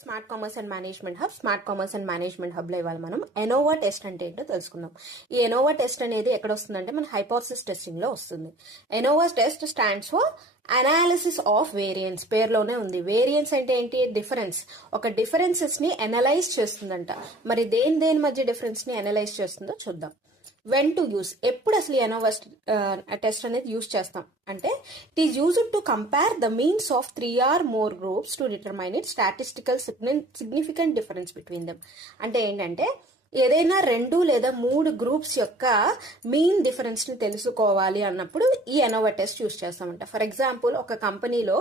Smart commerce and management hub లో ఇవాళ మనం ఎనోవా టెస్ట్ అంటే ఏంటో తెలుసుకుందాం. ఈ ఎనోవా టెస్ట్ అనేది ఎక్కడ వస్తుందంటే మన హైపోథసిస్ టెస్టింగ్ లో వస్తుంది. Innova test stands for analysis of variance. పేరులోనే ఉంది. వేరియన్స్ అంటే ఏంటి? డిఫరెన్స్. ఒక డిఫరెన్సెస్ ని అనలైజ్ చేస్తుందంట. మరి దేని మధ్య డిఫరెన్స్ ని అనలైజ్ చేస్తుందో చూద్దాం. వెన్ టు యూస్, ఎప్పుడు అసలు ఎనోవా టెస్ట్ అనేది యూస్ చేస్తాం అంటే it is used to compare the means of 3 or more groups to determine it statistical significant difference between them. అంటే ఏంటంటే ఏదైనా 2 లేదా 3 గ్రూప్స్ యొక్క మీన్ డిఫరెన్స్ ని తెలుసుకోవాలి అన్నప్పుడు ఈ ఎనోవా టెస్ట్ యూస్ చేస్తామంట. ఫర్ ఎగ్జాంపుల్, ఒక కంపెనీలో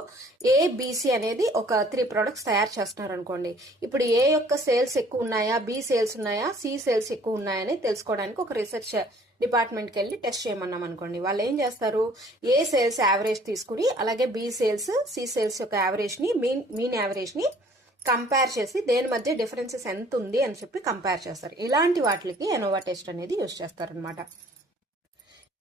ఏబిసి అనేది ఒక 3 ప్రొడక్ట్స్ తయారు చేస్తున్నారు అనుకోండి. ఇప్పుడు ఏ యొక్క సేల్స్ ఎక్కువ ఉన్నాయా, బి సేల్స్ ఉన్నాయా, సి సేల్స్ ఎక్కువ ఉన్నాయా అని తెలుసుకోవడానికి ఒక రీసెర్చ్ డిపార్ట్మెంట్కి వెళ్ళి టెస్ట్ చేయమన్నాం అనుకోండి. వాళ్ళు ఏం చేస్తారు? ఏ సేల్స్ యావరేజ్ తీసుకుని అలాగే బి సేల్స్, సి సేల్స్ యొక్క యావరేజ్ ని మీన్ యావరేజ్ ని కంపేర్ చేసి దేని మధ్య డిఫరెన్సెస్ ఎంత ఉంది అని చెప్పి కంపేర్ చేస్తారు. ఇలాంటి వాటికి ఎనోవా టెస్ట్ అనేది యూజ్ చేస్తారనమాట.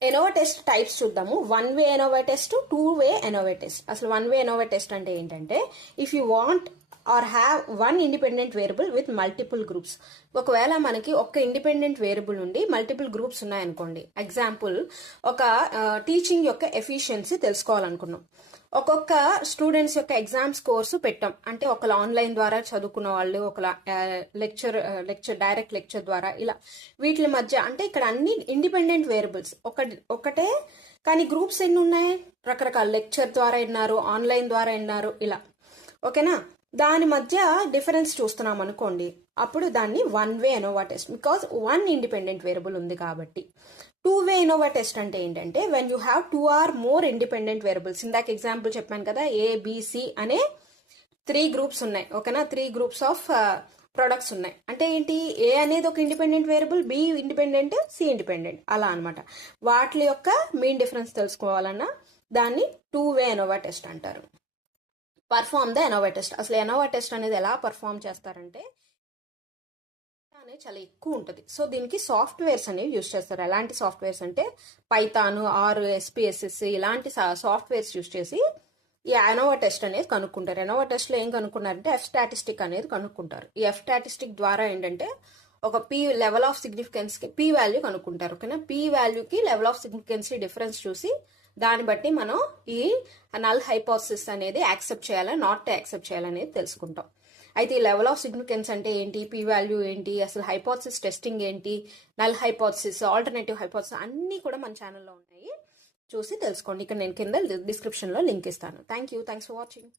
ఎనోవా టెస్ట్ టైప్స్ చూద్దాము. 1 way ANOVA test, 2 way ANOVA test. అసలు 1 వే ఎనోవా టెస్ట్ అంటే ఏంటంటే if you want or have one independent variable with multiple groups. ఒకవేళ మనకి ఒక్క ఇండిపెండెంట్ వేరియబుల్ నుండి మల్టిపుల్ గ్రూప్స్ ఉన్నాయనుకోండి. ఎగ్జాంపుల్, ఒక టీచింగ్ యొక్క ఎఫిషియన్సీ తెలుసుకోవాలనుకున్నాం. ఒక్కొక్క స్టూడెంట్స్ యొక్క ఎగ్జామ్ స్కోర్స్ పెట్టాం. అంటే ఒకళ్ళు ఆన్లైన్ ద్వారా చదువుకున్న వాళ్ళు, ఒక డైరెక్ట్ లెక్చర్ ద్వారా, ఇలా వీటి మధ్య అంటే ఇక్కడ అన్ని ఇండిపెండెంట్ వేరియబుల్స్ ఒకటే, కానీ గ్రూప్స్ ఎన్ని ఉన్నాయి? రకరకాల లెక్చర్ ద్వారా విన్నారు, ఆన్లైన్ ద్వారా విన్నారు, ఇలా. ఓకేనా? దాని మధ్య డిఫరెన్స్ చూస్తున్నాం అనుకోండి, అప్పుడు దాన్ని 1 way ANOVA test. Because 1 independent variable ఉంది కాబట్టి. 2 వే ఎనోవా టెస్ట్ అంటే ఏంటంటే when you have 2 or more independent variables. ఇందాక ఎగ్జాంపుల్ చెప్పాను కదా, ఏబిసి అనే 3 గ్రూప్స్ ఉన్నాయి. ఓకేనా? 3 గ్రూప్స్ ఆఫ్ ప్రొడక్ట్స్ ఉన్నాయి. అంటే ఏంటి? ఏ అనేది ఒక independent variable, B independent, C independent, అలా అనమాట. వాటి యొక్క మీన్ డిఫరెన్స్ తెలుసుకోవాలన్నా దాన్ని 2 వే ఎనోవా టెస్ట్ అంటారు. Perform the ANOVA test. అసలు ఎనోవా టెస్ట్ అనేది ఎలా పర్ఫార్మ్ చేస్తారంటే అనేది చాలా ఎక్కువ ఉంటుంది. సో దీనికి సాఫ్ట్వేర్స్ అనేవి యూజ్ చేస్తారు. ఎలాంటి సాఫ్ట్వేర్స్ అంటే పైథాన్, ఆర్, ఎస్పీఎస్ఎస్ ఇలాంటి సాఫ్ట్వేర్స్ యూజ్ చేసి ఈ ఎనోవా టెస్ట్ అనేది కనుక్కుంటారు. ఎనోవా టెస్ట్ లో ఏం కనుక్కున్నారంటే ఎఫ్ స్టాటిస్టిక్ అనేది కనుక్కుంటారు. ఈ ఎఫ్ స్టాటిస్టిక్ ద్వారా ఏంటంటే ఒక లెవెల్ ఆఫ్ సిగ్నిఫికెన్స్ కి పీ వాల్యూ కనుక్కుంటారు. ఓకేనా? పీ వాల్యూకి లెవెల్ ఆఫ్ సిగ్నిఫికెన్స్ డిఫరెన్స్ చూసి దాన్ని బట్టి మనం ఈ నల్ హైపోథసిస్ అనేది యాక్సెప్ట్ చేయాలా, నాట్ యాక్సెప్ట్ చేయాలనేది తెలుసుకుంటాం. అయితే ఈ లెవెల్ ఆఫ్ సిగ్నిఫికెన్స్ అంటే ఏంటి, పీ వాల్యూ ఏంటి, అసలు హైపోథసిస్ టెస్టింగ్ ఏంటి, నల్ హైపోథసిస్, ఆల్టర్నేటివ్ హైపోథసిస్ అన్నీ కూడా మన ఛానల్లో ఉన్నాయి. చూసి తెలుసుకోండి. ఇక్కడ నేను కింద డిస్క్రిప్షన్ లో లింక్ ఇస్తాను. Thanks for watching.